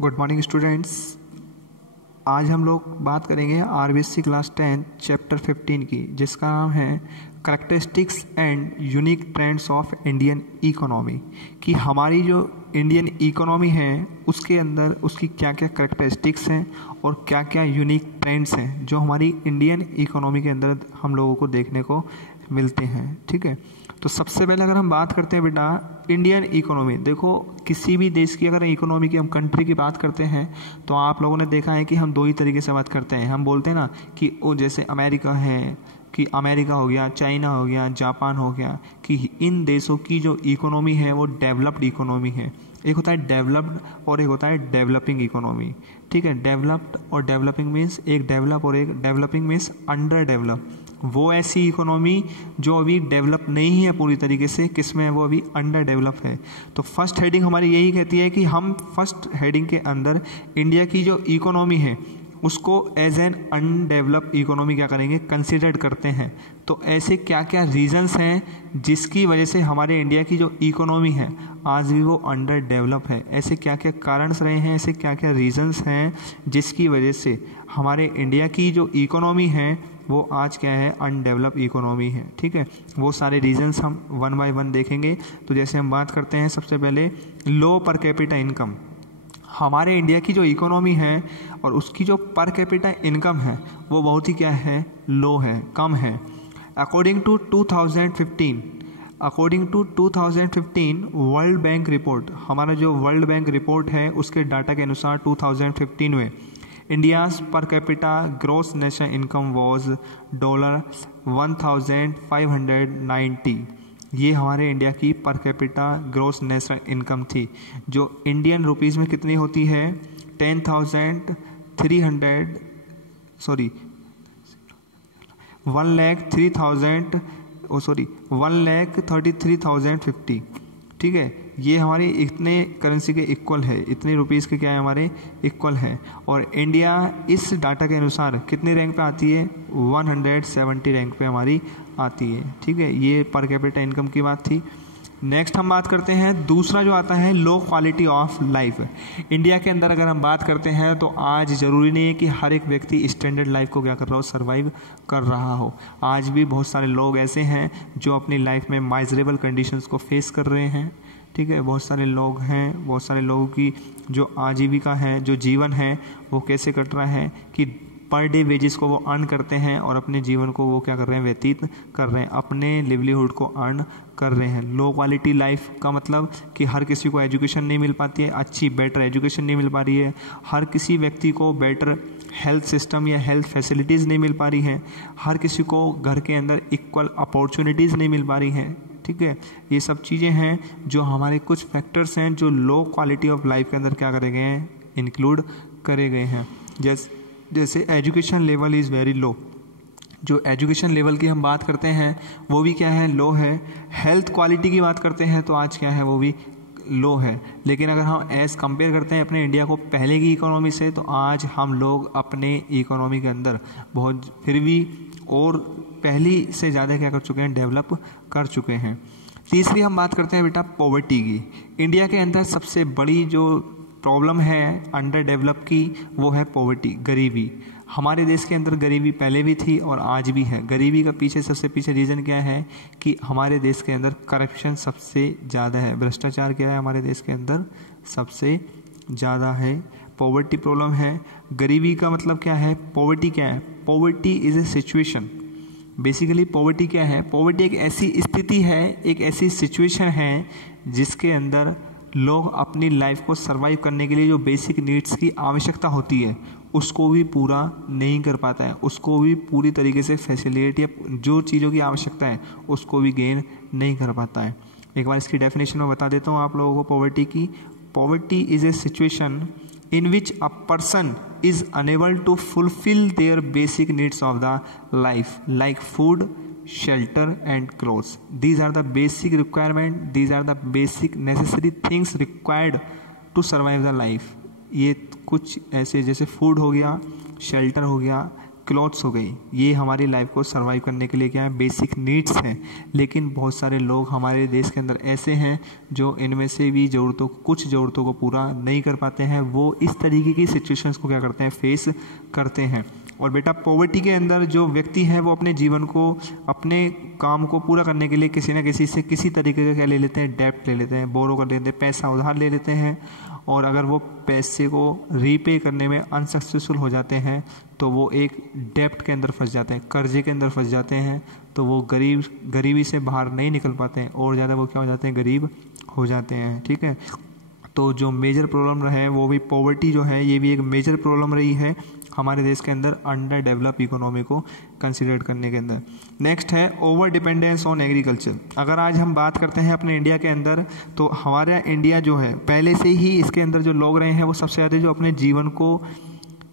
Good morning students. आज हम लोग बात करेंगे आरबीएससी क्लास 10 चैप्टर 15 की, जिसका नाम है characteristics and unique trends of Indian economy. कि हमारी जो इंडियन इकोनॉमी है उसके अंदर उसकी क्या क्या करैक्टरिस्टिक्स हैं और क्या क्या यूनिक ट्रेंड्स हैं जो हमारी इंडियन इकोनॉमी के अंदर हम लोगों को देखने को मिलते हैं। ठीक है, तो सबसे पहले अगर हम बात करते हैं बेटा इंडियन इकोनॉमी, देखो किसी भी देश की अगर इकोनॉमी की हम कंट्री की बात करते हैं तो आप लोगों ने देखा है कि हम दो ही तरीके से बात करते हैं। हम बोलते हैं ना कि वो जैसे अमेरिका है, कि अमेरिका हो गया, चाइना हो गया, जापान हो गया, कि इन देशों की जो इकोनॉमी है वो डेवलप्ड इकोनॉमी है। एक होता है डेवलप्ड और एक होता है डेवलपिंग इकोनॉमी। ठीक है, डेवलप्ड और डेवलपिंग मीन्स एक डेवलप और एक डेवलपिंग मीन्स अंडर डेवलप। वो ऐसी इकोनॉमी जो अभी डेवलप नहीं है पूरी तरीके से, किसमें है वो अभी अंडर डेवलप है। तो फर्स्ट हेडिंग हमारी यही कहती है कि हम फर्स्ट हेडिंग के अंदर इंडिया की जो इकोनॉमी है उसको एज एन अनडेवलप इकोनॉमी क्या करेंगे, कंसिडर करते हैं। तो ऐसे क्या क्या रीजंस हैं जिसकी वजह से हमारे इंडिया की जो इकोनॉमी है आज भी वो अंडर डेवलप है। ऐसे क्या क्या कारण रहे हैं, ऐसे क्या क्या रीजंस हैं जिसकी वजह से हमारे इंडिया की जो इकोनॉमी है वो आज क्या है, अनडेवलप इकोनॉमी है। ठीक है, वो सारे रीजंस हम वन बाय वन देखेंगे। तो जैसे हम बात करते हैं सबसे पहले लो पर कैपिटा इनकम। हमारे इंडिया की जो इकोनॉमी है और उसकी जो पर कैपिटा इनकम है वो बहुत ही क्या है, लो है, कम है। According to 2015 world bank report, हमारा जो वर्ल्ड बैंक रिपोर्ट है उसके डाटा के अनुसार 2015 में India's per capita gross national income was $1,590। ये हमारे इंडिया की per capita gross national income थी, जो इंडियन रुपीज़ में कितनी होती है, 1,33,050। ठीक है, ये हमारी इतने करेंसी के इक्वल है, इतने रुपीज़ के क्या है, हमारे इक्वल है। और इंडिया इस डाटा के अनुसार कितने रैंक पे आती है, 170 रैंक पे हमारी आती है। ठीक है, ये पर कैपिटा इनकम की बात थी। नेक्स्ट हम बात करते हैं दूसरा जो आता है low quality of life. India के अंदर अगर हम बात करते हैं तो आज ज़रूरी नहीं है कि हर एक व्यक्ति स्टैंडर्ड लाइफ को क्या कर रहा हो, सर्वाइव कर रहा हो। आज भी बहुत सारे लोग ऐसे हैं जो अपनी लाइफ में माइजरेबल कंडीशंस को फेस कर रहे हैं। ठीक है, बहुत सारे लोग हैं, बहुत सारे लोगों की जो आजीविका है, जो जीवन है वो कैसे कट रहा है कि पर डे वेजेस को वो अर्न करते हैं और अपने जीवन को वो क्या कर रहे हैं, व्यतीत कर रहे हैं, अपने लिवलीहुड को अर्न कर रहे हैं। लो क्वालिटी लाइफ का मतलब कि हर किसी को एजुकेशन नहीं मिल पाती है, अच्छी बेटर एजुकेशन नहीं मिल पा रही है, हर किसी व्यक्ति को बेटर हेल्थ सिस्टम या हेल्थ फैसिलिटीज़ नहीं मिल पा रही हैं, हर किसी को घर के अंदर इक्वल अपॉर्चुनिटीज़ नहीं मिल पा रही हैं। ठीक है, ये सब चीज़ें हैं जो हमारे कुछ फैक्टर्स हैं जो लो क्वालिटी ऑफ लाइफ के अंदर क्या करे गए हैं, इंक्लूड करे गए हैं। जैसे education level is very low, जो एजुकेशन लेवल की हम बात करते हैं वो भी क्या है, लो है। हेल्थ क्वालिटी की बात करते हैं तो आज क्या है, वो भी लो है। लेकिन अगर हम एज कंपेयर करते हैं अपने इंडिया को पहले की इकोनॉमी से, तो आज हम लोग अपने इकोनॉमी के अंदर बहुत फिर भी और पहली से ज़्यादा क्या कर चुके हैं, डेवलप कर चुके हैं। तीसरी हम बात करते हैं बेटा पॉवर्टी की। इंडिया के अंदर सबसे बड़ी जो प्रॉब्लम है अंडर डेवलप की वो है पॉवर्टी, गरीबी। हमारे देश के अंदर गरीबी पहले भी थी और आज भी है। गरीबी का पीछे सबसे पीछे रीज़न क्या है कि हमारे देश के अंदर करप्शन सबसे ज़्यादा है, भ्रष्टाचार क्या है हमारे देश के अंदर सबसे ज़्यादा है। पॉवर्टी प्रॉब्लम है। गरीबी का मतलब क्या है, पॉवर्टी क्या है, poverty is a situation. Basically poverty क्या है, पॉवर्टी एक ऐसी स्थिति है, एक ऐसी सिचुएशन है जिसके अंदर लोग अपनी लाइफ को सर्वाइव करने के लिए जो बेसिक नीड्स की आवश्यकता होती है उसको भी पूरा नहीं कर पाता है, उसको भी पूरी तरीके से फैसिलिटी या जो चीज़ों की आवश्यकता है उसको भी गेन नहीं कर पाता है। एक बार इसकी डेफिनेशन में बता देता हूँ आप लोगों को पॉवर्टी की। Poverty is a situation in which a person is unable to fulfill their basic needs of the life like food, shelter and clothes. These are the basic requirement, these are the basic necessary things required to survive the life. ये कुछ ऐसे जैसे food हो गया, shelter हो गया, clothes हो गई, ये हमारी लाइफ को सर्वाइव करने के लिए क्या है, बेसिक नीड्स हैं। लेकिन बहुत सारे लोग हमारे देश के अंदर ऐसे हैं जो इनमें से भी कुछ ज़रूरतों को पूरा नहीं कर पाते हैं। वो इस तरीके की सिचुएशंस को क्या करते हैं, फेस करते हैं। और बेटा पॉवर्टी के अंदर जो व्यक्ति है वो अपने जीवन को, अपने काम को पूरा करने के लिए किसी न किसी से किसी तरीके का क्या ले लेते हैं, डेप्ट ले लेते हैं, बोरो कर लेते हैं, पैसा उधार ले लेते हैं। और अगर वो पैसे को रीपे करने में अनसक्सेसफुल हो जाते हैं तो वो एक डेप्ट के अंदर फंस जाते हैं, कर्जे के अंदर फंस जाते हैं। तो वो गरीबी से बाहर नहीं निकल पाते हैं और ज़्यादा वो क्या हो जाते हैं, गरीब हो जाते हैं। ठीक है, तो जो मेजर प्रॉब्लम रहे वो भी पॉवर्टी जो है, ये भी एक मेजर प्रॉब्लम रही है हमारे देश के अंदर अंडर डेवलप इकोनॉमी को कंसिडर करने के अंदर। नेक्स्ट है ओवर डिपेंडेंस ऑन एग्रीकल्चर। अगर आज हम बात करते हैं अपने इंडिया के अंदर, तो हमारा इंडिया जो है पहले से ही इसके अंदर जो लोग रहे हैं वो सबसे ज़्यादा जो अपने जीवन को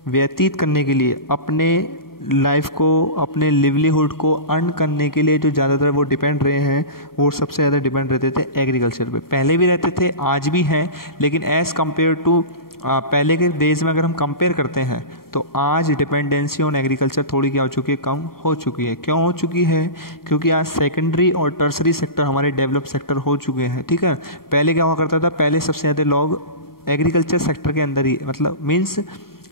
व्यतीत करने के लिए, अपने लाइफ को, अपने लिवलीहुड को अर्न करने के लिए जो ज़्यादातर वो डिपेंड रहे हैं, वो सबसे ज़्यादा डिपेंड रहते थे एग्रीकल्चर पे। पहले भी रहते थे, आज भी हैं, लेकिन एज़ कम्पेयर टू पहले के देश में अगर हम कंपेयर करते हैं तो आज डिपेंडेंसी ऑन एग्रीकल्चर थोड़ी क्या हो चुकी है, कम हो चुकी है। क्यों हो चुकी है? क्योंकि आज सेकेंडरी और टर्सरी सेक्टर हमारे डेवलप सेक्टर हो चुके हैं। ठीक है, पहले क्या हुआ करता था, पहले सबसे ज़्यादा लोग एग्रीकल्चर सेक्टर के अंदर ही, मतलब means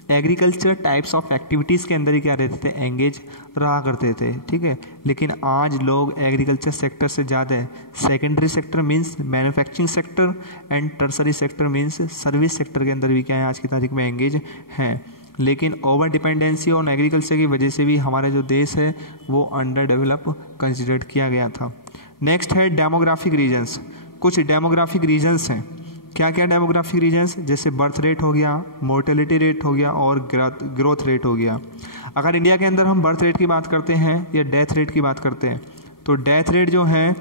agriculture types of activities के अंदर ही क्या रहते थे, एंगेज रहा करते थे। ठीक है, लेकिन आज लोग एग्रीकल्चर सेक्टर से ज़्यादा secondary sector means manufacturing sector and tertiary sector means service sector के अंदर भी क्या है आज की तारीख में एंगेज हैं। लेकिन ओवर डिपेंडेंसी ऑन एग्रीकल्चर की वजह से भी हमारा जो देश है वो अंडर डेवलप कंसिडर किया गया था। नेक्स्ट है डेमोग्राफिक रीजन्स। कुछ डेमोग्राफिक रीजन्स हैं। क्या क्या डेमोग्राफिक रीजन्स? जैसे बर्थ रेट हो गया, मोर्टेलिटी रेट हो गया और ग्रोथ रेट हो गया। अगर इंडिया के अंदर हम बर्थ रेट की बात करते हैं या डेथ रेट की बात करते हैं तो डेथ रेट जो है,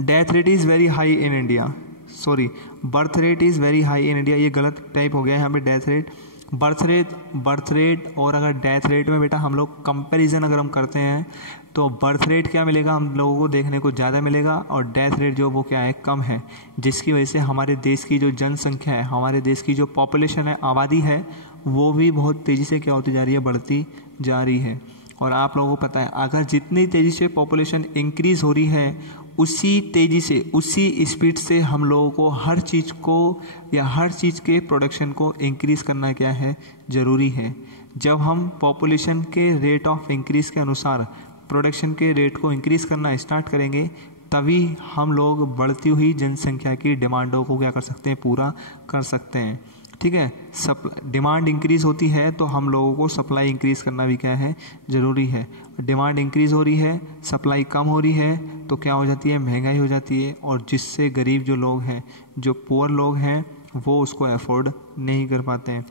death rate is very high in India, sorry birth rate is very high in India, ये गलत टाइप हो गया है यहाँ पे डेथ रेट। बर्थ रेट और अगर डेथ रेट में बेटा हम लोग कंपैरिजन अगर हम करते हैं तो बर्थ रेट क्या मिलेगा हम लोगों को देखने को ज़्यादा मिलेगा और डेथ रेट जो वो क्या है, कम है। जिसकी वजह से हमारे देश की जो जनसंख्या है, हमारे देश की जो पॉपुलेशन है, आबादी है, वो भी बहुत तेज़ी से क्या होती जा रही है, बढ़ती जा रही है। और आप लोगों को पता है अगर जितनी तेज़ी से पॉपुलेशन इंक्रीज़ हो रही है उसी तेज़ी से, उसी स्पीड से हम लोगों को हर चीज़ को या हर चीज़ के प्रोडक्शन को इंक्रीज़ करना क्या है, ज़रूरी है। जब हम पॉपुलेशन के रेट ऑफ इंक्रीज़ के अनुसार प्रोडक्शन के रेट को इंक्रीज़ करना स्टार्ट करेंगे तभी हम लोग बढ़ती हुई जनसंख्या की डिमांडों को क्या कर सकते हैं, पूरा कर सकते हैं। ठीक है, डिमांड इंक्रीज़ होती है तो हम लोगों को सप्लाई इंक्रीज़ करना भी क्या है, ज़रूरी है। डिमांड इंक्रीज़ हो रही है, सप्लाई कम हो रही है तो क्या हो जाती है, महंगाई हो जाती है और जिससे गरीब जो लोग हैं, जो पुअर लोग हैं, वो उसको अफोर्ड नहीं कर पाते हैं।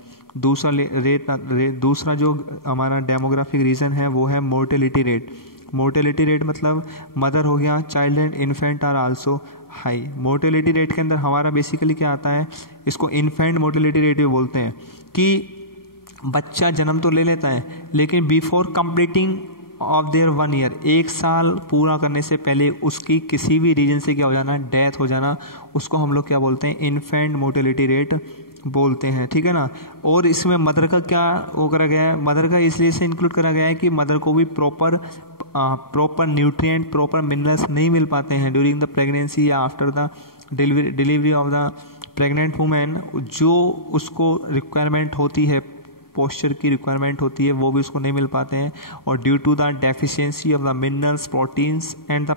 दूसरा जो हमारा डेमोग्राफिक रीज़न है वो है मोर्टेलिटी रेट। मोर्टेलिटी रेट मतलब मदर हो गया, child and infant are also high. Mortality rate के अंदर हमारा बेसिकली क्या आता है, इसको इन्फेंट मोर्टेलिटी रेट भी बोलते हैं कि बच्चा जन्म तो ले लेता है लेकिन before completing of their 1 year, 1 साल पूरा करने से पहले उसकी किसी भी रीजन से क्या हो जाना, डेथ हो जाना, उसको हम लोग क्या बोलते हैं, इन्फेंट मोर्टेलिटी रेट बोलते हैं। ठीक है ना। और इसमें मदर का क्या वो करा गया है, मदर का इसलिए से इंक्लूड करा गया है कि मदर को भी प्रॉपर न्यूट्रिएंट, प्रॉपर मिनरल्स नहीं मिल पाते हैं ड्यूरिंग द प्रेगनेंसी या after the delivery of the pregnant women. जो उसको रिक्वायरमेंट होती है, पोस्चर की रिक्वायरमेंट होती है, वो भी उसको नहीं मिल पाते हैं और due to the deficiency of the minerals, proteins and the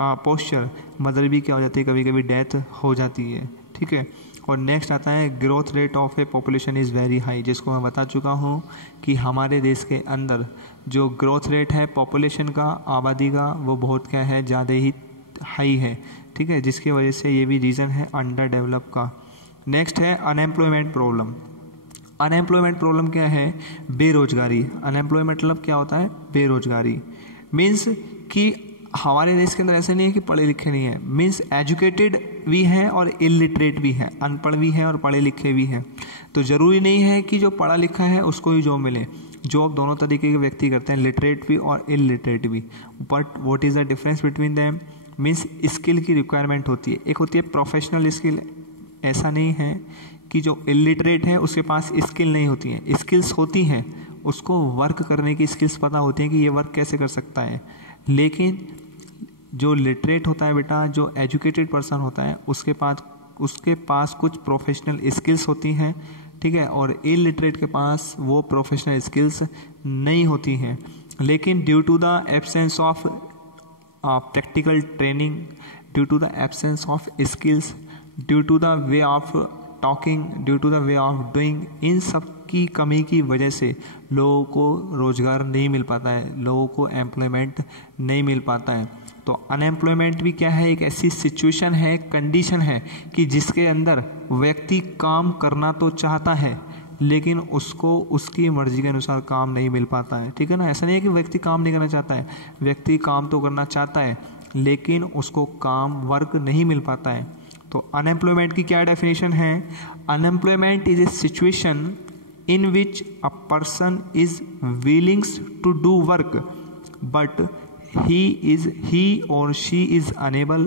posture, mother भी क्या हो जाती है, कभी कभी डेथ हो जाती है। ठीक है। और नेक्स्ट आता है growth rate of A population is very high, जिसको मैं बता चुका हूँ कि हमारे देश के अंदर जो ग्रोथ रेट है पॉपुलेशन का, आबादी का, वो बहुत क्या है, ज़्यादा ही हाई है। ठीक है, जिसकी वजह से ये भी रीज़न है अंडर डेवलप का। नेक्स्ट है अनएम्प्लॉयमेंट प्रॉब्लम। अनएम्प्लॉयमेंट प्रॉब्लम क्या है, बेरोजगारी। अनएम्प्लॉयमेंट मतलब क्या होता है, बेरोजगारी। मीन्स कि हमारे देश के अंदर ऐसे नहीं है कि पढ़े लिखे नहीं है, मीन्स एजुकेटेड भी हैं और इलिटरेट भी है, अनपढ़ भी हैं और पढ़े लिखे भी हैं। तो ज़रूरी नहीं है कि जो पढ़ा लिखा है उसको ही जॉब मिले। जॉब दोनों तरीके के व्यक्ति करते हैं, लिटरेट भी और इलिटरेट भी। But what is the difference between them, means skill की रिक्वायरमेंट होती है। एक होती है प्रोफेशनल स्किल। ऐसा नहीं है कि जो इलिटरेट है उसके पास स्किल नहीं होती हैं, स्किल्स होती हैं, उसको वर्क करने की स्किल्स पता होती हैं कि ये वर्क कैसे कर सकता है। लेकिन जो लिटरेट होता है बेटा, जो एजुकेटेड पर्सन होता है, उसके पास कुछ प्रोफेशनल स्किल्स होती हैं, ठीक है, और इलिटरेट के पास वो प्रोफेशनल स्किल्स नहीं होती हैं। लेकिन due to the absence of practical training, due to the absence of skills, due to the way of talking, due to the way of doing, इन सब की कमी की वजह से लोगों को रोजगार नहीं मिल पाता है, लोगों को एम्प्लॉयमेंट नहीं मिल पाता है। तो अनएम्प्लॉयमेंट भी क्या है, एक ऐसी सिचुएशन है, कंडीशन है कि जिसके अंदर व्यक्ति काम करना तो चाहता है लेकिन उसको उसकी मर्जी के अनुसार काम नहीं मिल पाता है, ठीक है ना। ऐसा नहीं है कि व्यक्ति काम नहीं करना चाहता है, व्यक्ति काम तो करना चाहता है लेकिन उसको काम वर्क नहीं मिल पाता है। तो अनएम्प्लॉयमेंट की क्या डेफिनेशन है? Unemployment is a situation in which a person is willing to do work but he or she is unable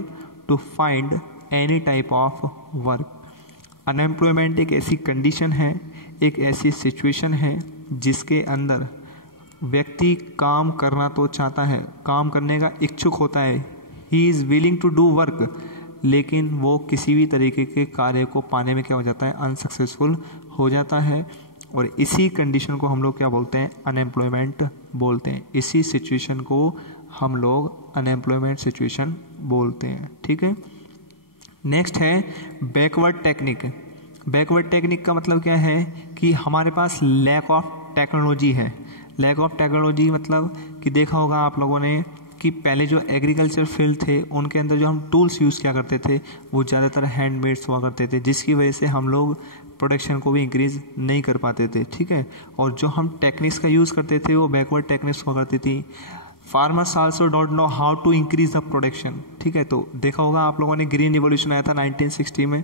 to find any type of work। Unemployment एक ऐसी कंडीशन है, एक ऐसी सिचुएशन है जिसके अंदर व्यक्ति काम करना तो चाहता है, काम करने का इच्छुक होता है, he is willing to do work, लेकिन वो किसी भी तरीके के कार्य को पाने में क्या हो जाता है, अनसक्सेसफुल हो जाता है। और इसी कंडीशन को हम लोग क्या बोलते हैं, अनएम्प्लॉयमेंट बोलते हैं। इसी सिचुएशन को हम लोग अनएम्प्लॉयमेंट सिचुएशन बोलते हैं, ठीक है। नेक्स्ट है बैकवर्ड टेक्निक। बैकवर्ड टेक्निक का मतलब क्या है कि हमारे पास लैक ऑफ टेक्नोलॉजी है। लैक ऑफ टेक्नोलॉजी मतलब कि देखा होगा आप लोगों ने कि पहले जो एग्रीकल्चर फील्ड थे उनके अंदर जो हम टूल्स यूज़ किया करते थे वो ज़्यादातर हैंडमेड्स हुआ करते थे, जिसकी वजह से हम लोग प्रोडक्शन को भी इंक्रीज नहीं कर पाते थे, ठीक है। और जो हम टेक्निक्स का यूज़ करते थे वो बैकवर्ड टेक्निक्स हुआ करती थी। Farmers also don't know how to increase the production, ठीक है। तो देखा होगा आप लोगों ने ग्रीन रिवॉल्यूशन आया था 1960 में,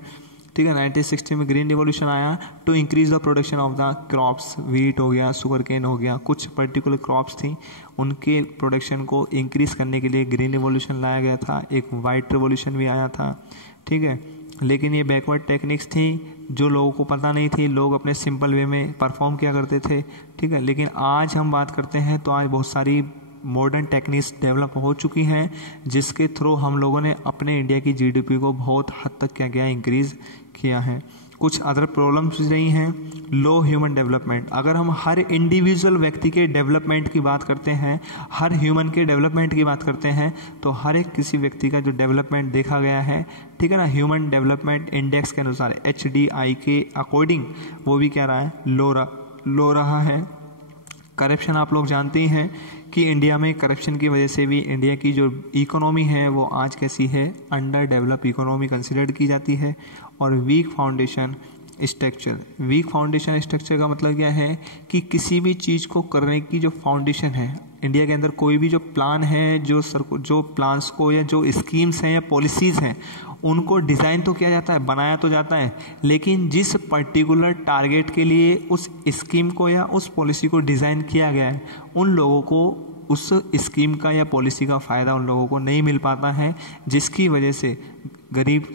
ठीक है। 1960 में ग्रीन रिवॉल्यूशन आया to increase the production of the crops, wheat हो गया, शुगर केन हो गया, कुछ पर्टिकुलर क्रॉप्स थी, उनके प्रोडक्शन को इंक्रीज करने के लिए ग्रीन रिवॉल्यूशन लाया गया था। एक वाइट रिवॉल्यूशन भी आया था, ठीक है। लेकिन ये बैकवर्ड टेक्निक्स थी जो लोगों को पता नहीं थी, लोग अपने सिंपल वे में परफॉर्म किया करते थे, ठीक है। लेकिन आज हम बात करते हैं तो आज बहुत सारी मॉडर्न टेक्निक्स डेवलप हो चुकी हैं जिसके थ्रू हम लोगों ने अपने इंडिया की जीडीपी को बहुत हद तक क्या किया, इंक्रीज किया है। कुछ अदर प्रॉब्लम्स रही हैं, लो ह्यूमन डेवलपमेंट। अगर हम हर इंडिविजुअल व्यक्ति के डेवलपमेंट की बात करते हैं, हर ह्यूमन के डेवलपमेंट की बात करते हैं तो हर एक किसी व्यक्ति का जो डेवलपमेंट देखा गया है, ठीक है ना, ह्यूमन डेवलपमेंट इंडेक्स के अनुसार HDI के अकॉर्डिंग वो भी क्या रहा है, लो रहा है। करप्शन आप लोग जानते ही हैं कि इंडिया में करप्शन की वजह से भी इंडिया की जो इकोनॉमी है वो आज कैसी है, अंडर डेवलप इकोनॉमी कंसिडर्ड की जाती है। और weak foundation structure, weak foundation structure का मतलब क्या है कि किसी भी चीज़ को करने की जो फाउंडेशन है इंडिया के अंदर, कोई भी जो प्लान है, जो प्लान्स को या जो स्कीम्स हैं या पॉलिसीज़ हैं उनको डिज़ाइन तो किया जाता है, बनाया तो जाता है, लेकिन जिस पर्टिकुलर टारगेट के लिए उस स्कीम को या उस पॉलिसी को डिज़ाइन किया गया है उन लोगों को उस स्कीम का या पॉलिसी का फ़ायदा उन लोगों को नहीं मिल पाता है, जिसकी वजह से गरीब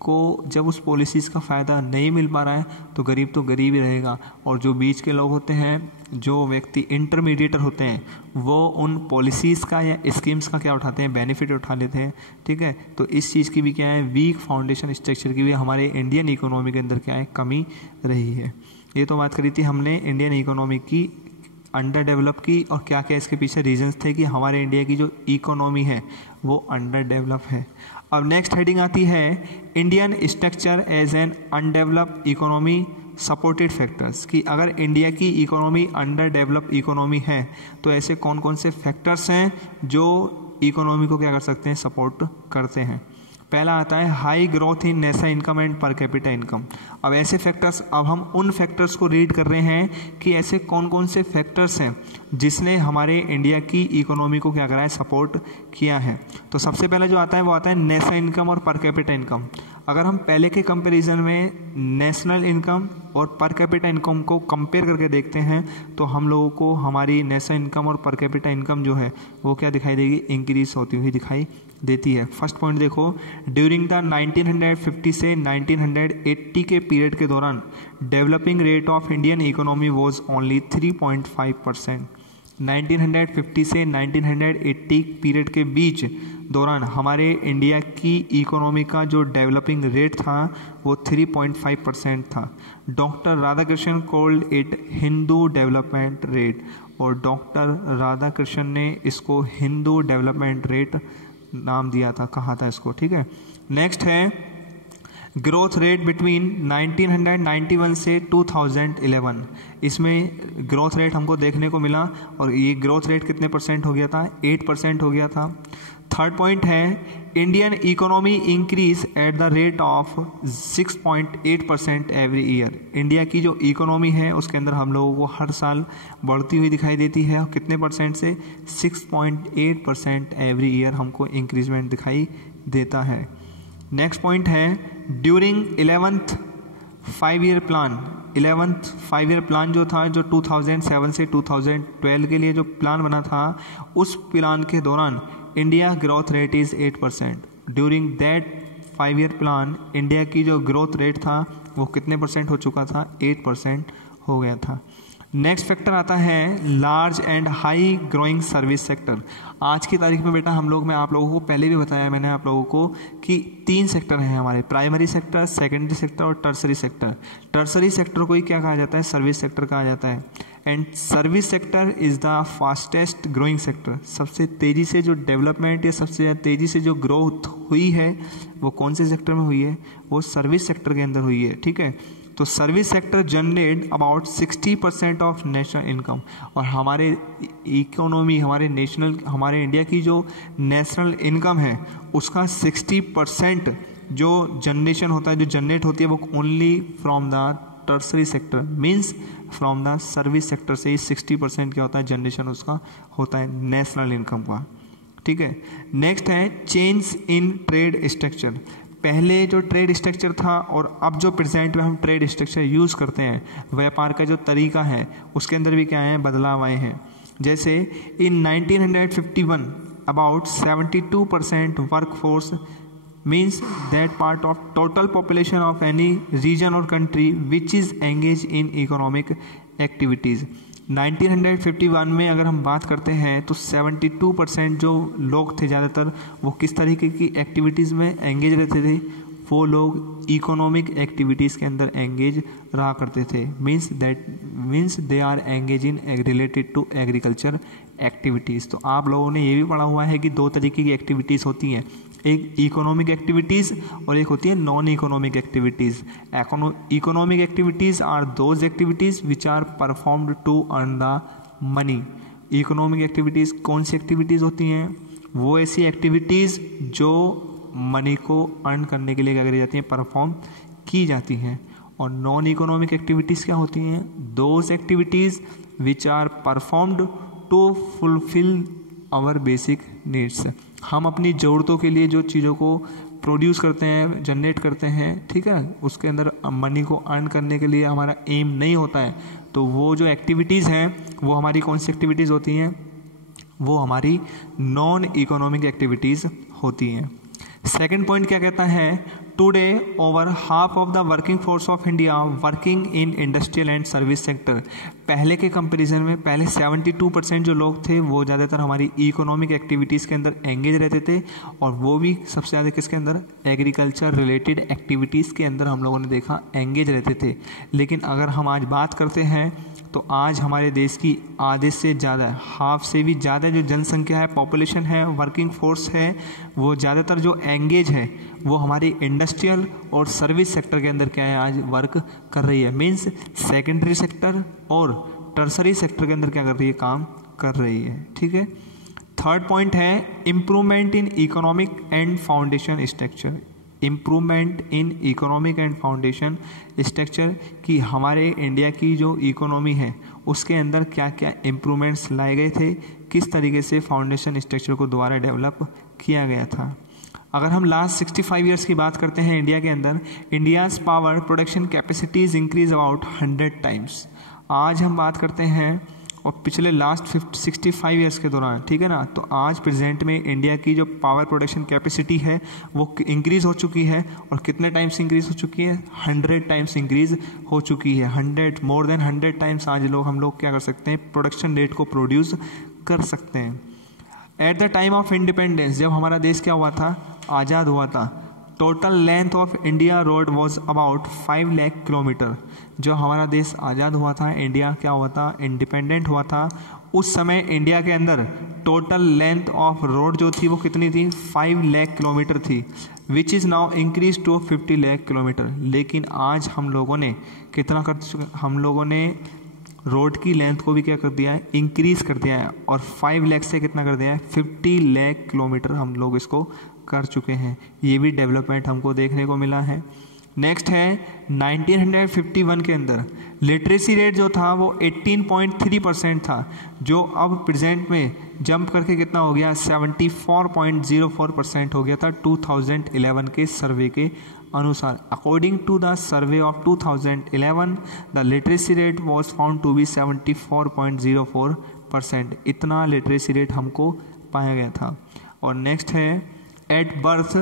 को जब उस पॉलिसीज़ का फ़ायदा नहीं मिल पा रहा है तो गरीब ही रहेगा। और जो बीच के लोग होते हैं, जो व्यक्ति इंटरमीडिएटर होते हैं, वो उन पॉलिसीज़ का या स्कीम्स का क्या उठाते हैं, बेनिफिट उठा लेते हैं, ठीक है। तो इस चीज़ की भी क्या है, वीक फाउंडेशन स्ट्रक्चर की भी हमारे इंडियन इकोनॉमी के अंदर क्या है, कमी रही है। ये तो बात करी थी हमने इंडियन इकोनॉमी की अंडर डेवलप की, और क्या क्या इसके पीछे रीजंस थे कि हमारे इंडिया की जो इकोनॉमी है वो अंडर डेवलप है। अब नेक्स्ट हेडिंग आती है Indian structure as an undeveloped economy supported factors, कि अगर इंडिया की इकोनॉमी अंडर डेवलप इकोनॉमी है तो ऐसे कौन कौन से फैक्टर्स हैं जो इकोनॉमी को क्या कर सकते हैं, सपोर्ट करते हैं। पहला आता है high growth in national income and per capita income. अब ऐसे फैक्टर्स, अब हम उन फैक्टर्स को रीड कर रहे हैं कि ऐसे कौन कौन से फैक्टर्स हैं जिसने हमारे इंडिया की इकोनॉमी को क्या करा है, सपोर्ट किया है। तो सबसे पहला जो आता है वो आता है नेशनल इनकम और पर कैपिटा इनकम। अगर हम पहले के कंपैरिजन में नेशनल इनकम और पर कैपिटा इनकम को कंपेयर करके देखते हैं तो हम लोगों को हमारी नेशनल इनकम और पर कैपिटा इनकम जो है वो क्या दिखाई देगी, इंक्रीज होती हुई दिखाई देती है। फर्स्ट पॉइंट देखो, ड्यूरिंग द 1950 से 1980 के पीरियड के दौरान developing rate of Indian economy was only 3.5%। 1950 से 1980 पीरियड के बीच दौरान हमारे इंडिया की इकोनॉमी का जो डेवलपिंग रेट था वो 3.5% था। Doctor Radhakrishnan called it Hindu development rate, और डॉक्टर राधाकृष्णन ने इसको हिंदू डेवलपमेंट रेट नाम दिया था, कहा था इसको, ठीक है। नेक्स्ट है ग्रोथ रेट बिटवीन 1991 से 2011। इसमें ग्रोथ रेट हमको देखने को मिला, और ये ग्रोथ रेट कितने परसेंट हो गया था, 8% हो गया था। थर्ड पॉइंट है Indian economy increase at the rate of 6.8% every year. India की जो इकोनॉमी है उसके अंदर हम लोगों को हर साल बढ़ती हुई दिखाई देती है, और कितने परसेंट से, 6.8% एवरी ईयर हमको इंक्रीजमेंट दिखाई देता है। नेक्स्ट पॉइंट है during 11th 5-year plan. 11th 5-year plan जो था, जो 2007 से 2012 के लिए जो प्लान बना था, उस प्लान के दौरान India growth rate is 8%। During that 5-year plan India की जो ग्रोथ रेट था वो कितने परसेंट हो चुका था, 8% हो गया था। नेक्स्ट फैक्टर आता है large and high growing service sector. आज की तारीख में बेटा हम लोग, मैं आप लोगों को पहले भी बताया मैंने आप लोगों को कि 3 सेक्टर हैं हमारे, प्राइमरी सेक्टर, सेकेंडरी सेक्टर और टर्सरी सेक्टर। टर्सरी सेक्टर को ही क्या कहा जाता है, सर्विस सेक्टर कहा जाता है। And service sector is the fastest growing sector. सबसे तेज़ी से जो डेवलपमेंट या सबसे तेज़ी से जो ग्रोथ हुई है वो कौन से सेक्टर में हुई है, वो सर्विस सेक्टर के अंदर हुई है, ठीक है। तो service sector generate about 60% of national income, और हमारे इकोनॉमी, हमारे इंडिया की जो नेशनल इनकम है उसका 60% जो जनरेशन होता है, जो जनरेट होती है, वो only from the tertiary sector, means from the service sector से ही 60% क्या होता है, जनरेशन उसका होता है नेशनल इनकम का, ठीक है। नेक्स्ट है चेंज इन ट्रेड स्ट्रक्चर। पहले जो ट्रेड स्ट्रक्चर था और अब जो प्रेजेंट में हम ट्रेड स्ट्रक्चर यूज़ करते हैं, व्यापार का जो तरीका है उसके अंदर भी क्या है, बदलाव आए हैं। जैसे इन 1951 about 72% workforce means that part of total population of any region or country which is engaged in economic activities। 1951 में अगर हम बात करते हैं तो 72% जो लोग थे ज़्यादातर वो किस तरीके की एक्टिविटीज़ में एंगेज रहते थे, वो लोग इकोनॉमिक एक्टिविटीज़ के अंदर एंगेज रहा करते थे। Means they are engage in related to agriculture activities. तो आप लोगों ने ये भी पढ़ा हुआ है कि 2 तरीके की एक्टिविटीज़ होती हैं, एक इकोनॉमिक एक्टिविटीज़ और एक होती है non economic activities. Economic activities are those activities which are performed to earn the money. Economic activities कौन सी एक्टिविटीज़ होती हैं, वो ऐसी एक्टिविटीज़ जो मनी को अर्न करने के लिए क्या करी जाती हैं, परफॉर्म की जाती हैं। और नॉन इकोनॉमिक एक्टिविटीज़ क्या होती हैं, those activities which are performed to fulfil our basic needs. हम अपनी ज़रूरतों के लिए जो चीज़ों को प्रोड्यूस करते हैं, जनरेट करते हैं, ठीक है, उसके अंदर मनी को अर्न करने के लिए हमारा एम नहीं होता है, तो वो जो एक्टिविटीज़ हैं वो हमारी कौन सी एक्टिविटीज़ होती हैं, वो हमारी नॉन इकोनॉमिक एक्टिविटीज़ होती हैं। सेकेंड पॉइंट क्या कहता है, today over half of the working force of India working in industrial and service sector. पहले के कंपैरिजन में पहले 72% जो लोग थे वो ज़्यादातर हमारी इकोनॉमिक एक्टिविटीज़ के अंदर एंगेज रहते थे, और वो भी सबसे ज़्यादा किसके अंदर, एग्रीकल्चर रिलेटेड एक्टिविटीज़ के अंदर हम लोगों ने देखा एंगेज रहते थे। लेकिन अगर हम आज बात करते हैं तो आज हमारे देश की आधे से ज़्यादा, हाफ से भी ज़्यादा जो जनसंख्या है, पॉपुलेशन है, वर्किंग फोर्स है, वो ज़्यादातर जो एंगेज है वो हमारी इंडस्ट्रियल और सर्विस सेक्टर के अंदर क्या है, आज वर्क कर रही है। मीन्स सेकेंडरी सेक्टर और टर्सरी सेक्टर के अंदर क्या कर रही है, काम कर रही है, ठीक है। थर्ड पॉइंट है improvement in economic and foundation structure. Improvement in economic and foundation structure कि हमारे इंडिया की जो इकोनॉमी है उसके अंदर क्या क्या इम्प्रूवमेंट्स लाए गए थे, किस तरीके से फाउंडेशन स्ट्रक्चर को दोबारा डेवलप किया गया था। अगर हम लास्ट 65 ईयर्स की बात करते हैं इंडिया के अंदर, India's power production capacities increase about 100 times. आज हम बात करते हैं और पिछले लास्ट 65 ईयर्स के दौरान, ठीक है ना, तो आज प्रेजेंट में इंडिया की जो पावर प्रोडक्शन कैपेसिटी है वो इंक्रीज़ हो चुकी है, और कितने टाइम्स इंक्रीज़ हो चुकी है, 100 टाइम्स इंक्रीज़ हो चुकी है। 100 मोर देन 100 टाइम्स आज हम लोग क्या कर सकते हैं, प्रोडक्शन रेट को प्रोड्यूस कर सकते हैं। At the time of independence, जब हमारा देश क्या हुआ था, आज़ाद हुआ था, total length of India road was about 5 lakh kilometre. जो हमारा देश आज़ाद हुआ था, इंडिया क्या हुआ था, इंडिपेंडेंट हुआ था, उस समय इंडिया के अंदर टोटल लेंथ ऑफ रोड जो थी वो कितनी थी, 5 लाख किलोमीटर थी, which is now increase to 50 lakh kilometre. लेकिन आज हम लोगों ने कितना कर चुके, हम लोगों ने रोड की लेंथ को भी क्या कर दिया है, इंक्रीज कर दिया है, और 5 लाख से कितना कर दिया है, 50 लाख किलोमीटर हम लोग इसको कर चुके हैं। ये भी डेवलपमेंट हमको देखने को मिला है। नेक्स्ट है 1951 के अंदर लिटरेसी रेट जो था वो 18.3% था, जो अब प्रेजेंट में जंप करके कितना हो गया, 74.04% हो गया था 2011 के सर्वे के अनुसार। According to the survey of 2011 the literacy rate was found to be 74.04%। इतना लिटरेसी रेट हमको पाया गया था। और नेक्स्ट है at birth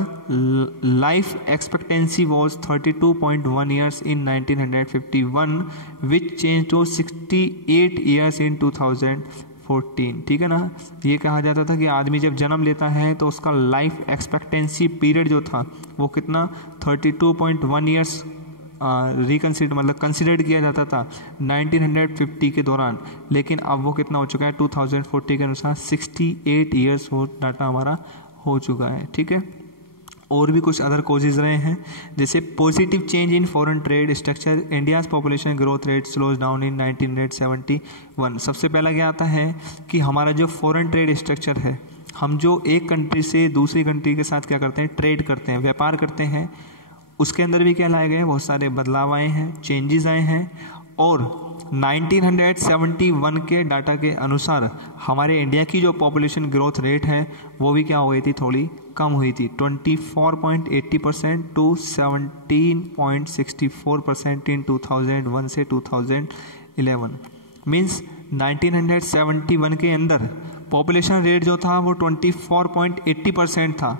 life expectancy was 32.1 years in 1951 which change to 68 years in 2014। ठीक है ना, ये कहा जाता था कि आदमी जब जन्म लेता है तो उसका लाइफ एक्सपेक्टेंसी पीरियड जो था वो कितना 32.1 ईयर्स कंसिडर्ड किया जाता था 1950 के दौरान, लेकिन अब वो कितना हो चुका है 2040 के अनुसार 68 ईयर्स वो डाटा हमारा हो चुका है। ठीक है, और भी कुछ अदर कॉजेज रहे हैं, जैसे positive change in foreign trade structure, India's population growth rate slows down in 1971। सबसे पहला क्या आता है कि हमारा जो फॉरेन ट्रेड स्ट्रक्चर है, हम जो एक कंट्री से दूसरी कंट्री के साथ क्या करते हैं, ट्रेड करते हैं, व्यापार करते हैं, उसके अंदर भी क्या लाए गए हैं, बहुत सारे बदलाव आए हैं, चेंजेस आए हैं। और 1971 के डाटा के अनुसार हमारे इंडिया की जो पॉपुलेशन ग्रोथ रेट है वो भी क्या हो गई थी, थोड़ी कम हुई थी, 24.80% टू 17.64% इन 2001 से 2011। मीन्स 1971 के अंदर पॉपुलेशन रेट जो था वो 24.80% था,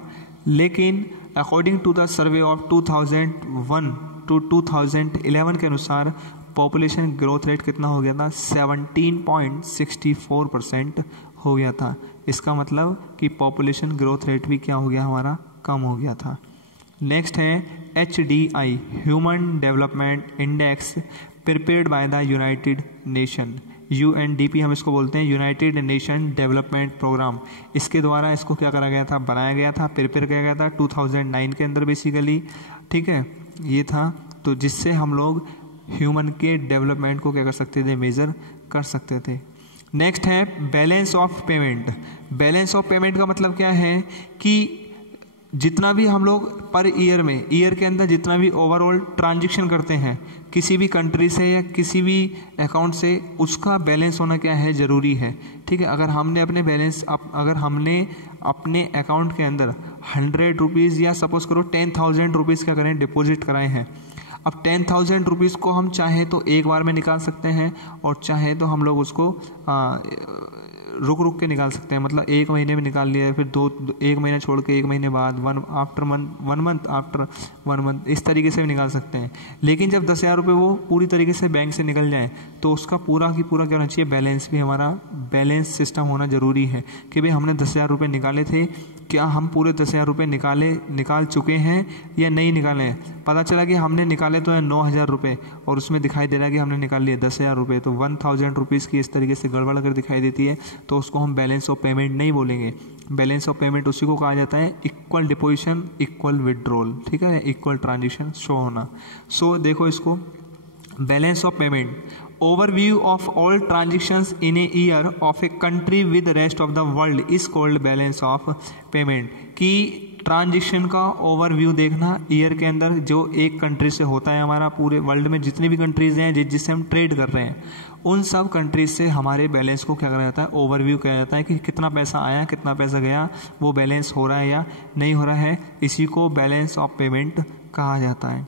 लेकिन according to the survey of 2001 to 2011 के अनुसार पॉपुलेशन ग्रोथ रेट कितना हो गया था, 17.64% हो गया था। इसका मतलब कि पॉपुलेशन ग्रोथ रेट भी क्या हो गया, हमारा कम हो गया था। नेक्स्ट है HDI human development index prepared by the United nation, UNDP हम इसको बोलते हैं, यूनाइटेड नेशन डेवलपमेंट प्रोग्राम। इसके द्वारा इसको क्या करा गया था, बनाया गया था, प्रिपेयर किया गया था 2009 के अंदर बेसिकली। ठीक है, ये था, तो जिससे हम लोग ह्यूमन के डेवलपमेंट को क्या कर सकते थे, मेजर कर सकते थे। नेक्स्ट है balance of payment. Balance of payment का मतलब क्या है कि जितना भी हम लोग पर ईयर में, ईयर के अंदर जितना भी ओवरऑल ट्रांजैक्शन करते हैं किसी भी कंट्री से या किसी भी अकाउंट से, उसका बैलेंस होना क्या है, ज़रूरी है। ठीक है, अगर हमने अपने अकाउंट के अंदर 100 रुपीज़ या सपोज करो 10,000 रुपीज़ क्या करें, डिपॉजिट कराए हैं, अब 10,000 रुपीज़ को हम चाहे तो एक बार में निकाल सकते हैं और चाहे तो हम लोग उसको रुक के निकाल सकते हैं। मतलब एक महीने में निकाल लिया, फिर एक महीना छोड़ के एक महीने बाद, one month after one month, इस तरीके से भी निकाल सकते हैं। लेकिन जब 10,000 रुपये वो पूरी तरीके से बैंक से निकल जाए तो उसका पूरा की पूरा क्या होना चाहिए, बैलेंस भी हमारा बैलेंस सिस्टम होना ज़रूरी है कि भाई हमने 10,000 रुपये निकाले थे, क्या हम पूरे 10,000 रुपये निकाल चुके हैं या नहीं निकाले हैं। पता चला कि हमने निकाले तो है 9,000 रुपये और उसमें दिखाई दे रहा है कि हमने निकाल लिए 10,000 रुपये, तो 1,000 रुपीज़ की इस तरीके से गड़बड़ अगर दिखाई देती है तो उसको हम बैलेंस ऑफ पेमेंट नहीं बोलेंगे। बैलेंस ऑफ पेमेंट उसी को कहा जाता है इक्वल डिपोजिशन इक्वल विड्रॉल। ठीक है, इक्वल ट्रांजेक्शन शो होना। सो देखो इसको, balance of payment, overview of all transactions in a year of a country with the rest of the world is called balance of payment। कि transaction का overview देखना year के अंदर जो एक कंट्री से होता है, हमारा पूरे वर्ल्ड में जितनी भी कंट्रीज हैं जिससे हम ट्रेड कर रहे हैं, उन सब कंट्रीज से हमारे बैलेंस को क्या करा जाता है, ओवरव्यू किया जाता है कि कितना पैसा आया, कितना पैसा गया, वो बैलेंस हो रहा है या नहीं हो रहा है। इसी को बैलेंस ऑफ पेमेंट कहा जाता है।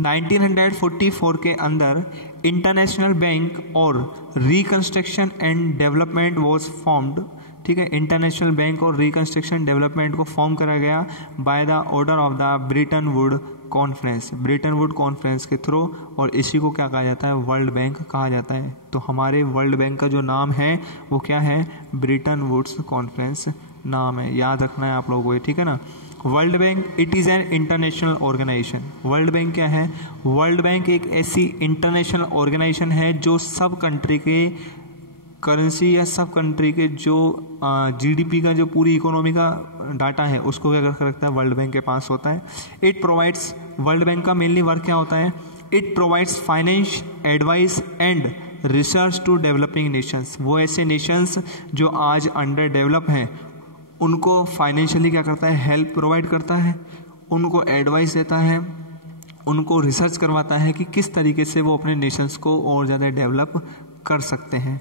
1944 के अंदर इंटरनेशनल बैंक और reconstruction and development was formed, ठीक है। इंटरनेशनल बैंक और रिकंस्ट्रक्शन डेवलपमेंट को फॉर्म करा गया by the order of the Britain would conference, Britain would conference के थ्रू, और इसी को क्या कहा जाता है, वर्ल्ड बैंक कहा जाता है। तो हमारे वर्ल्ड बैंक का जो नाम है वो क्या है, ब्रिटन वुड्स कॉन्फ्रेंस नाम है, याद रखना है आप लोगों को, ठीक है ना। World bank it is an international organisation. World bank क्या है, वर्ल्ड बैंक एक ऐसी इंटरनेशनल ऑर्गेनाइजेशन है जो सब कंट्री के करेंसी या सब कंट्री के जो जीडीपी का जो पूरी इकोनॉमी का डाटा है उसको क्या कर रखता है, वर्ल्ड बैंक के पास होता है। इट प्रोवाइड्स, वर्ल्ड बैंक का मेनली वर्क क्या होता है, it provides finance advice and research to developing nations. वो ऐसे नेशंस जो आज अंडर डेवलप हैं उनको फाइनेंशियली क्या करता है, हेल्प प्रोवाइड करता है, उनको एडवाइस देता है, उनको रिसर्च करवाता है कि किस तरीके से वो अपने नेशंस को और ज़्यादा डेवलप कर सकते हैं।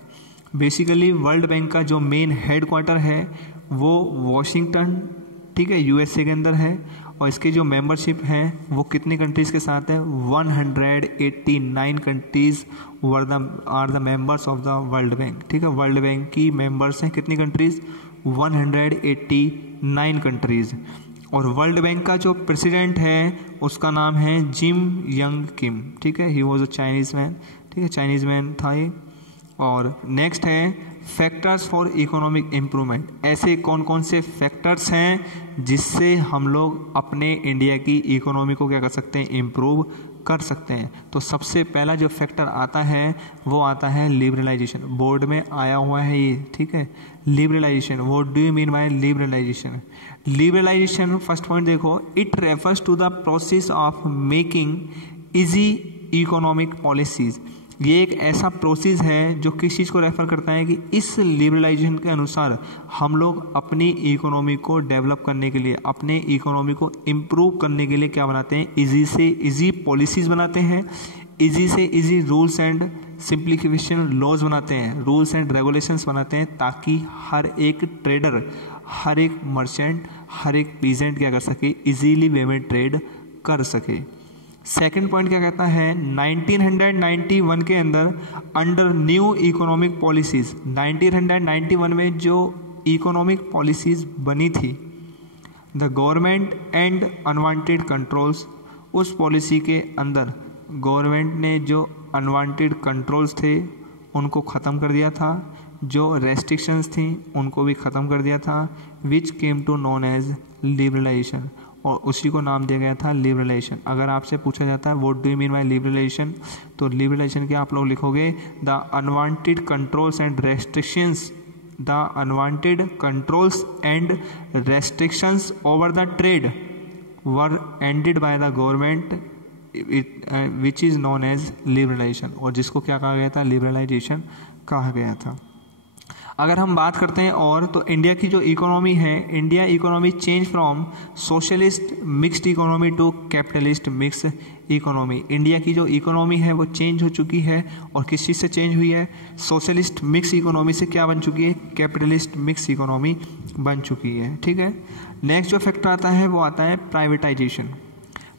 बेसिकली वर्ल्ड बैंक का जो मेन हेडक्वार्टर है वो वॉशिंगटन, ठीक है, यूएसए के अंदर है, और इसके जो मेंबरशिप है वो कितनी कंट्रीज़ के साथ है, 189 countries are the members of the world bank, ठीक है। वर्ल्ड बैंक की मेंबर्स हैं कितनी कंट्रीज़, 189 कंट्रीज़। और वर्ल्ड बैंक का जो प्रेसिडेंट है उसका नाम है जिम यंग किम, ठीक है, he was a Chinese man, ठीक है, चाइनीज़ मैन था ये। और नेक्स्ट है फैक्टर्स फॉर इकोनॉमिक इम्प्रूवमेंट। ऐसे कौन कौन से फैक्टर्स हैं जिससे हम लोग अपने इंडिया की इकोनॉमी को क्या कर सकते हैं, इम्प्रूव कर सकते हैं। तो सबसे पहला जो फैक्टर आता है वो आता है लिबरलाइजेशन। बोर्ड में आया हुआ है ये, ठीक है, liberalisation. What do you mean by liberalisation? Liberalisation first point देखो, it refers to the process of making easy economic policies. ये एक ऐसा प्रोसेस है जो किस चीज़ को रेफर करता है कि इस लिबरलाइजेशन के अनुसार हम लोग अपनी इकोनॉमी को डेवलप करने के लिए, अपने इकोनॉमी को इम्प्रूव करने के लिए क्या बनाते हैं, इजी से इजी पॉलिसीज बनाते हैं, इजी से easy rules and simplification laws बनाते हैं, रूल्स एंड रेगुलेशंस बनाते हैं, ताकि हर एक ट्रेडर, हर एक मर्चेंट, हर एक पीजेंट क्या कर सके, इजीली वे में ट्रेड कर सके। सेकेंड पॉइंट क्या कहता है, 1991 के अंदर अंडर न्यू इकोनॉमिक पॉलिसीज, 1991 में जो इकोनॉमिक पॉलिसीज बनी थी, the government and unwanted controls, उस पॉलिसी के अंदर गवर्नमेंट ने जो अनवांटेड कंट्रोल्स थे उनको ख़त्म कर दिया था, जो रेस्ट्रिक्शंस थी उनको भी ख़त्म कर दिया था, which came to known as liberalisation, और उसी को नाम दिया गया था लिबरलाइजेशन। अगर आपसे पूछा जाता है what do you mean by liberalisation, तो लिबरलाइजेशन के आप लोग लिखोगे the unwanted controls and restrictions, the unwanted controls and restrictions over the trade were ended by the government which is known as liberalisation, और जिसको क्या कहा गया था, लिबरलाइजेशन कहा गया था। अगर हम बात करते हैं और तो इंडिया की जो इकोनॉमी है, India economy change from socialist mixed economy to capitalist mix economy. India की जो इकोनॉमी है वो चेंज हो चुकी है, और किस चीज़ से चेंज हुई है, सोशलिस्ट मिक्स इकोनॉमी से क्या बन चुकी है, कैपिटलिस्ट मिक्स इकोनॉमी बन चुकी है, ठीक है। नेक्स्ट जो फैक्टर आता है वो आता है प्राइवेटाइजेशन।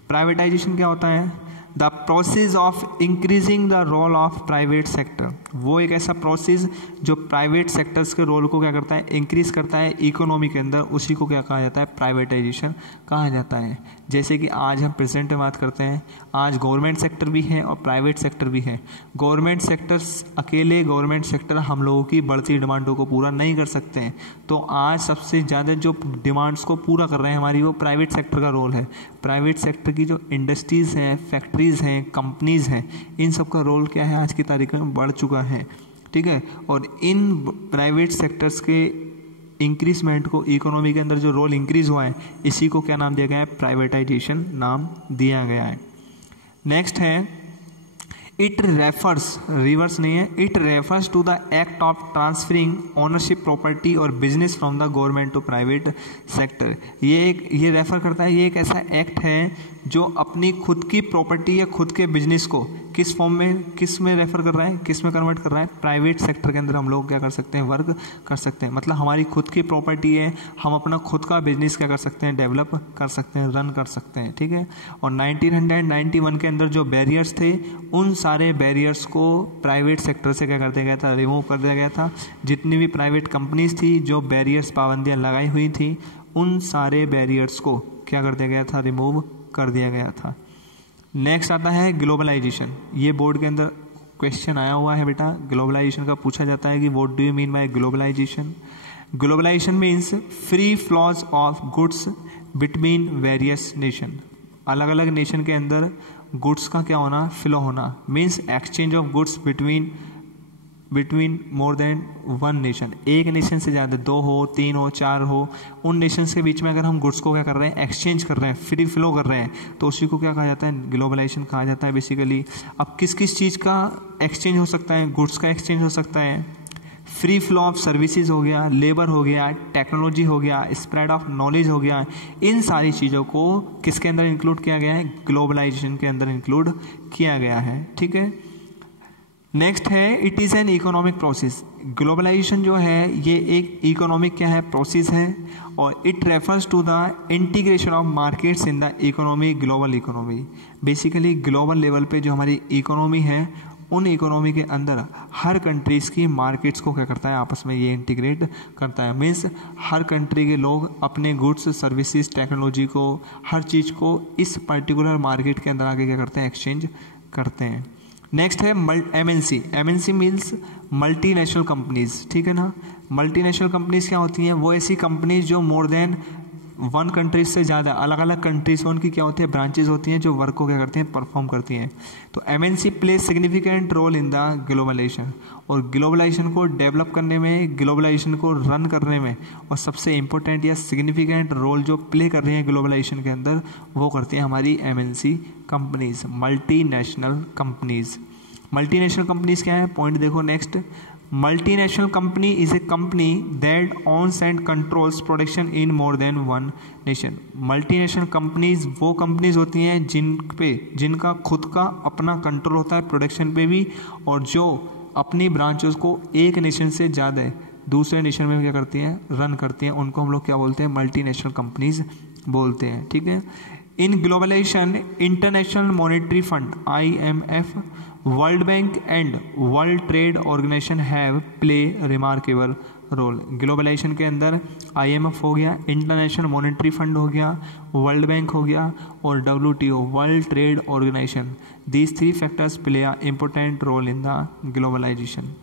प्राइवेटाइजेशन क्या होता है, the process of increasing the role of private sector. वो एक ऐसा प्रोसेस जो प्राइवेट सेक्टर्स के रोल को क्या करता है, इंक्रीज करता है इकोनॉमी के अंदर, उसी को क्या कहा जाता है, प्राइवेटाइजेशन कहा जाता है। जैसे कि आज हम प्रेजेंट में बात करते हैं, आज गवर्नमेंट सेक्टर भी है और प्राइवेट सेक्टर भी है। गवर्नमेंट सेक्टर्स अकेले, गवर्नमेंट सेक्टर हम लोगों की बढ़ती डिमांडों को पूरा नहीं कर सकते हैं, तो आज सबसे ज़्यादा जो डिमांड्स को पूरा कर रहे हैं हमारी, वो प्राइवेट सेक्टर का रोल है। प्राइवेट सेक्टर की जो इंडस्ट्रीज़ हैं, फैक्ट्रीज़ हैं, कंपनीज़ हैं, इन सब का रोल क्या है, आज की तारीख में बढ़ चुका है, ठीक है। और इन प्राइवेट सेक्टर्स के इंक्रीजमेंट को, इकोनॉमी के अंदर जो रोल इंक्रीज हुआ है, इसी को क्या नाम दिया गया है, प्राइवेटाइजेशन नाम दिया गया है। नेक्स्ट है इट रेफर्स, रिवर्स नहीं है, it refers to the act of transferring ownership property और business from the government to private sector. ये रेफर करता है, ये एक ऐसा एक्ट है जो अपनी खुद की प्रॉपर्टी या खुद के बिजनेस को किस फॉर्म में, किस में रेफर कर रहा है, किस में कन्वर्ट कर रहा है, प्राइवेट सेक्टर के अंदर हम लोग क्या कर सकते हैं, वर्क कर सकते हैं। मतलब हमारी खुद की प्रॉपर्टी है, हम अपना खुद का बिजनेस क्या कर सकते हैं, डेवलप कर सकते हैं, रन कर सकते हैं, ठीक है। और 1991 के अंदर जो बैरियर्स थे, उन सारे बैरियर्स को प्राइवेट सेक्टर से क्या कर दिया गया था, रिमूव कर दिया गया था। जितनी भी प्राइवेट कंपनीज थी जो बैरियर्स, पाबंदियाँ लगाई हुई थी, उन सारे बैरियर्स को क्या कर दिया गया था, रिमूव कर दिया गया था। नेक्स्ट आता है ग्लोबलाइजेशन। ये बोर्ड के अंदर क्वेश्चन आया हुआ है बेटा, ग्लोबलाइजेशन का पूछा जाता है कि what do you mean by globalisation. Globalisation means free flows of goods between various nation. अलग अलग नेशन के अंदर गुड्स का क्या होना, फ्लो होना, means exchange of goods between more than one nation. एक नेशन से ज़्यादा, 2 हो, 3 हो, 4 हो, उन नेशंस के बीच में अगर हम गुड्स को क्या कर रहे हैं, एक्सचेंज कर रहे हैं, फ्री फ्लो कर रहे हैं, तो उसी को क्या कहा जाता है, ग्लोबलाइजेशन कहा जाता है बेसिकली। अब किस किस चीज़ का एक्सचेंज हो सकता है, गुड्स का एक्सचेंज हो सकता है, फ्री फ्लो ऑफ सर्विसेज हो गया, लेबर हो गया, टेक्नोलॉजी हो गया, स्प्रेड ऑफ नॉलेज हो गया। इन सारी चीज़ों को किसके अंदर इंक्लूड किया गया है, ग्लोबलाइजेशन के अंदर इंक्लूड किया गया है, ठीक है। नेक्स्ट है it is an economic process. Globalisation जो है ये एक इकोनॉमिक क्या है, प्रोसेस है, और it refers to the integration of markets in the economy, global economy. Basically global level पे जो हमारी इकोनॉमी है, उन इकोनॉमी के अंदर हर कंट्रीज़ की मार्केट्स को क्या करता है, आपस में ये इंटीग्रेट करता है। मीन्स हर कंट्री के लोग अपने गुड्स, सर्विसेज, टेक्नोलॉजी को, हर चीज़ को इस पर्टिकुलर मार्केट के अंदर आके क्या करते हैं, एक्सचेंज करते हैं। नेक्स्ट है MNC। MNC means multinational companies, ठीक है ना। मल्टीनेशनल कंपनीज क्या होती हैं, वो ऐसी कंपनीज जो मोर देन 1 कंट्रीज से ज़्यादा, अलग अलग कंट्रीज में उनकी क्या होती है, ब्रांचेज होती हैं जो वर्क को क्या करती हैं, परफॉर्म करती हैं। तो MNC play significant role in the globalisation. और ग्लोबलाइजेशन को डेवलप करने में, ग्लोबलाइजेशन को रन करने में, और सबसे इंपॉर्टेंट या सिग्निफिकेंट रोल जो प्ले कर रही हैं ग्लोबलाइजेशन के अंदर, वो करती हैं हमारी MNC companies, multinational companies. Multinational companies क्या है, पॉइंट देखो next. Multinational company is a company that owns and controls production in more than one nation. Multinational companies वो कंपनीज होती हैं जिनका खुद का अपना कंट्रोल होता है प्रोडक्शन पे भी, और जो अपनी ब्रांचेस को एक नेशन से ज़्यादा दूसरे नेशन में क्या करती हैं, रन करती हैं, उनको हम लोग क्या बोलते हैं, मल्टीनेशनल कंपनीज बोलते हैं, ठीक है। In globalisation international monetary fund IMF, world bank and world trade organisation have play remarkable role. Globalisation के अंदर IMF हो गया, इंटरनेशनल मॉनेटरी फंड हो गया, वर्ल्ड बैंक हो गया, और WTO, world trade organisation. These 3 factors play a important role in the globalisation.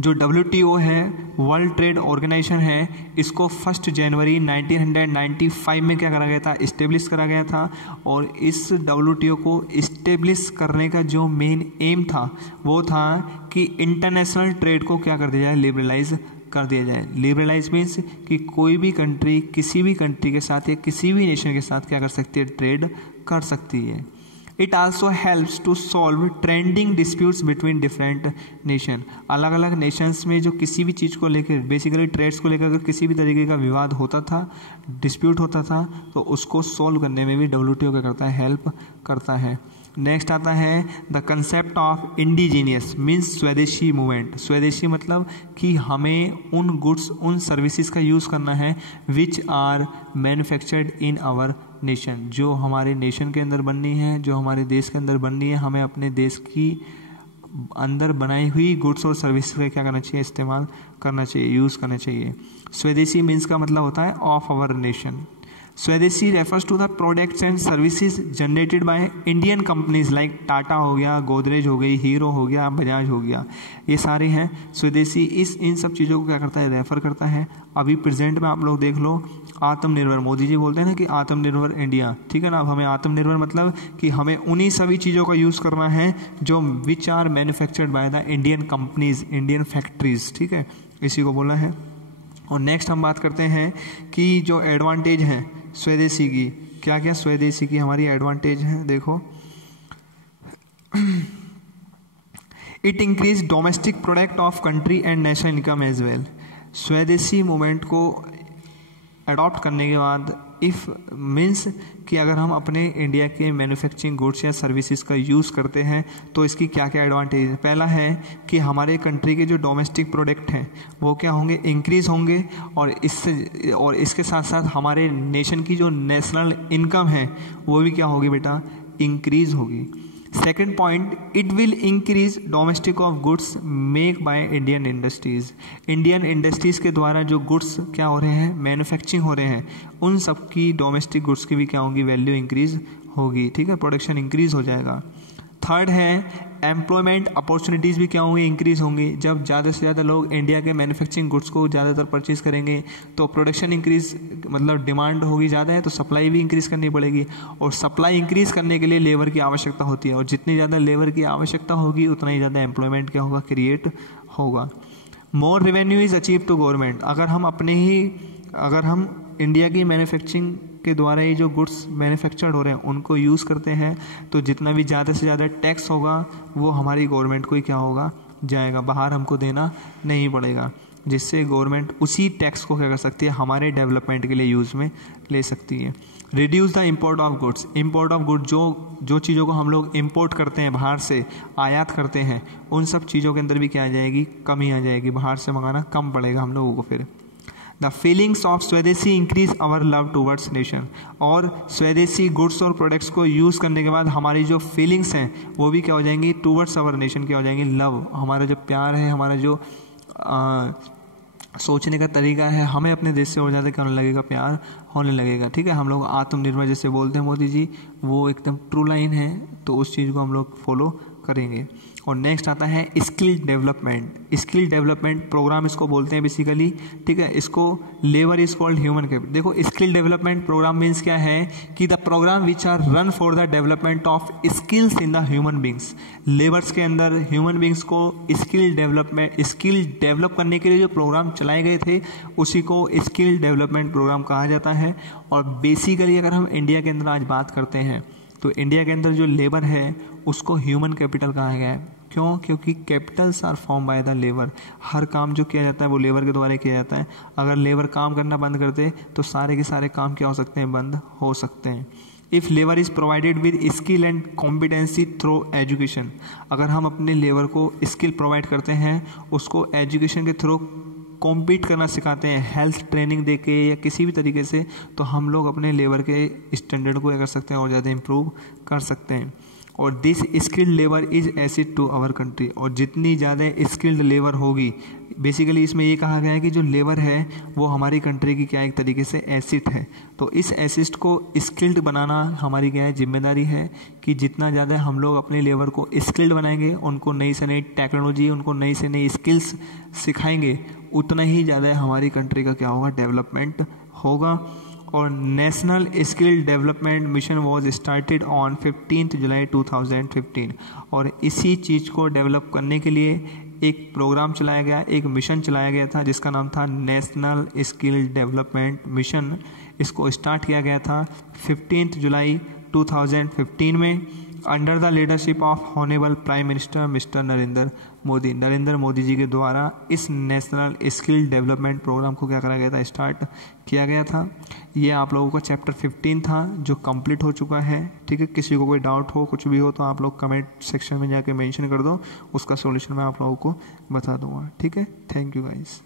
जो WTO है, वर्ल्ड ट्रेड ऑर्गेनाइजेशन है, इसको 1 जनवरी 1995 में क्या करा गया था, इस्टेब्लिश करा गया था। और इस WTO को इस्टेब्लिश करने का जो मेन एम था, वो था कि इंटरनेशनल ट्रेड को क्या कर दिया जाए, लिबरलाइज कर दिया जाए। लिबरलाइज मीन्स कि कोई भी कंट्री किसी भी कंट्री के साथ या किसी भी नेशन के साथ क्या कर सकती है, ट्रेड कर सकती है। It also helps to solve trending disputes between different nation. अलग अलग नेशंस में जो किसी भी चीज़ को लेकर, बेसिकली ट्रेड्स को लेकर अगर किसी भी तरीके का विवाद होता था, डिस्प्यूट होता था, तो उसको सॉल्व करने में भी WTO क्या करता है, हेल्प करता है। नेक्स्ट आता है the concept of indigenous, means स्वदेशी मूवमेंट। स्वदेशी मतलब कि हमें उन गुड्स, उन सर्विसेज का यूज़ करना है which are manufactured in our nation, जो हमारे नेशन के अंदर बननी है, जो हमारे देश के अंदर बननी है, हमें अपने देश की अंदर बनाई हुई गुड्स और सर्विसेज का क्या करना चाहिए, इस्तेमाल करना चाहिए, यूज़ करना चाहिए। स्वदेशी मीन्स का मतलब होता है of our nation. Swadeshi refers to the products and services generated by Indian companies like Tata हो गया, गोदरेज हो गई, हीरो हो गया, बजाज हो गया, ये सारे हैं स्वदेशी। इन सब चीज़ों को क्या करता है, रेफर करता है। अभी प्रेजेंट में आप लोग देख लो, आत्मनिर्भर, मोदी जी बोलते हैं ना कि आत्मनिर्भर इंडिया, ठीक है ना। अब हमें आत्मनिर्भर मतलब कि हमें उन्हीं सभी चीज़ों का यूज़ करना है जो which are manufactured by the Indian companies, Indian factories, ठीक है, इसी को बोला है। और नेक्स्ट हम बात करते हैं कि जो एडवांटेज हैं स्वदेशी की, क्या क्या स्वदेशी की हमारी एडवांटेज है, देखो। It increase domestic product of country and national income as well. Swadeshi movement को अडॉप्ट करने के बाद इफ़ मीन्स कि अगर हम अपने इंडिया के मैन्युफैक्चरिंग गुड्स या सर्विसेज का यूज़ करते हैं तो इसकी क्या क्या एडवांटेज है। पहला है कि हमारे कंट्री के जो डोमेस्टिक प्रोडक्ट हैं वो क्या होंगे, इंक्रीज़ होंगे, और इसके साथ साथ हमारे नेशन की जो नेशनल इनकम है वो भी क्या होगी बेटा, इंक्रीज़ होगी। Second point, it will increase domestic of goods make by Indian industries. Indian industries के द्वारा जो गुड्स क्या हो रहे हैं, मैन्युफैक्चरिंग हो रहे हैं, उन सब की डोमेस्टिक गुड्स की भी क्या होगी, वैल्यू इंक्रीज होगी, ठीक है, प्रोडक्शन इंक्रीज हो जाएगा। थर्ड है एम्प्लॉयमेंट अपॉर्चुनिटीज़ भी क्या होंगी, इंक्रीज होंगी। जब ज़्यादा से ज़्यादा लोग इंडिया के मैन्युफैक्चरिंग गुड्स को ज़्यादातर परचेज करेंगे तो प्रोडक्शन इंक्रीज, मतलब डिमांड होगी ज़्यादा है तो सप्लाई भी इंक्रीज़ करनी पड़ेगी, और सप्लाई इंक्रीज़ करने के लिए लेबर की आवश्यकता होती है, और जितनी ज़्यादा लेबर की आवश्यकता होगी उतना ही ज़्यादा एम्प्लॉयमेंट क्या होगा, क्रिएट होगा। More revenue is achieve to government. अगर हम इंडिया की मैन्युफैक्चरिंग के द्वारा ये जो गुड्स मैन्युफैक्चर्ड हो रहे हैं उनको यूज़ करते हैं तो जितना भी ज़्यादा से ज़्यादा टैक्स होगा वो हमारी गवर्नमेंट को ही क्या होगा, जाएगा, बाहर हमको देना नहीं पड़ेगा, जिससे गवर्नमेंट उसी टैक्स को क्या कर सकती है, हमारे डेवलपमेंट के लिए यूज़ में ले सकती है। Reduce the import of goods. Import of goods, जो चीज़ों को हम लोग इम्पोर्ट करते हैं, बाहर से आयात करते हैं, उन सब चीज़ों के अंदर भी क्या आ जाएगी, कमी आ जाएगी, बाहर से मंगाना कम पड़ेगा हम लोगों को। फिर the feelings of swadeshi increase our love towards nation. और स्वदेशी गुड्स और प्रोडक्ट्स को यूज़ करने के बाद हमारी जो फीलिंग्स हैं वो भी क्या हो जाएंगी, टूवर्ड्स आवर नेशन क्या हो जाएंगी, लव, हमारा जो प्यार है, हमारा जो सोचने का तरीका है, हमें अपने देश से और ज़्यादा क्या होने लगेगा, प्यार होने लगेगा, ठीक है। हम लोग आत्मनिर्भर जैसे बोलते हैं मोदी जी, वो एकदम ट्रू लाइन है, तो उस चीज़ को हम लोग फॉलो करेंगे। और नेक्स्ट आता है skill development. Skill development programme इसको बोलते हैं बेसिकली, ठीक है। इसको labour is called human capital. देखो स्किल डेवलपमेंट प्रोग्राम मीन्स क्या है कि the programme which are run for the development of skills in the human beings. Labours के अंदर ह्यूमन बींग्स को स्किल डेवलप करने के लिए जो प्रोग्राम चलाए गए थे उसी को स्किल डेवलपमेंट प्रोग्राम कहा जाता है। और बेसिकली अगर हम इंडिया के अंदर आज बात करते हैं तो इंडिया के अंदर जो लेबर है उसको ह्यूमन कैपिटल कहा गया है। क्यों? क्योंकि capitals are form by the labour. हर काम जो किया जाता है वो लेबर के द्वारा किया जाता है। अगर लेबर काम करना बंद कर दे तो सारे के सारे काम क्या हो सकते हैं, बंद हो सकते हैं। If labour is provided with skill and competency through education. अगर हम अपने लेबर को स्किल प्रोवाइड करते हैं, उसको एजुकेशन के थ्रू कॉम्पीट करना सिखाते हैं, हेल्थ ट्रेनिंग दे के या किसी भी तरीके से, तो हम लोग अपने लेबर के स्टैंडर्ड को क्या कर सकते हैं और ज़्यादा इम्प्रूव कर सकते हैं। और this skilled labour is asset to our country. और जितनी ज़्यादा स्किल्ड लेबर होगी, बेसिकली इसमें ये कहा गया है कि जो लेबर है वो हमारी कंट्री की क्या एक तरीके से एसिड है। तो इस एसिड को स्किल्ड बनाना हमारी क्या है, जिम्मेदारी है कि जितना ज़्यादा हम लोग अपने लेबर को स्किल्ड बनाएंगे, उनको नई से नई टेक्नोलॉजी, उनको नई से नई स्किल्स सिखाएंगे, उतना ही ज़्यादा हमारी कंट्री का क्या होगा, डेवलपमेंट होगा। और national skill development mission was started on 15 जुलाई 2015। और इसी चीज़ को डेवलप करने के लिए एक प्रोग्राम चलाया गया, एक मिशन चलाया गया था जिसका नाम था नेशनल स्किल डेवलपमेंट मिशन। इसको स्टार्ट किया गया था 15 जुलाई 2015 में under the leadership of honourable prime minister mister Narendra Modi ji के द्वारा इस नेशनल स्किल डेवलपमेंट प्रोग्राम को क्या करा गया था, स्टार्ट किया गया था। ये आप लोगों का चैप्टर 15 था जो कंप्लीट हो चुका है, ठीक है। किसी को कोई डाउट हो, कुछ भी हो तो आप लोग कमेंट सेक्शन में जाके मेंशन कर दो, उसका सॉल्यूशन मैं आप लोगों को बता दूंगा, ठीक है। Thank you guys.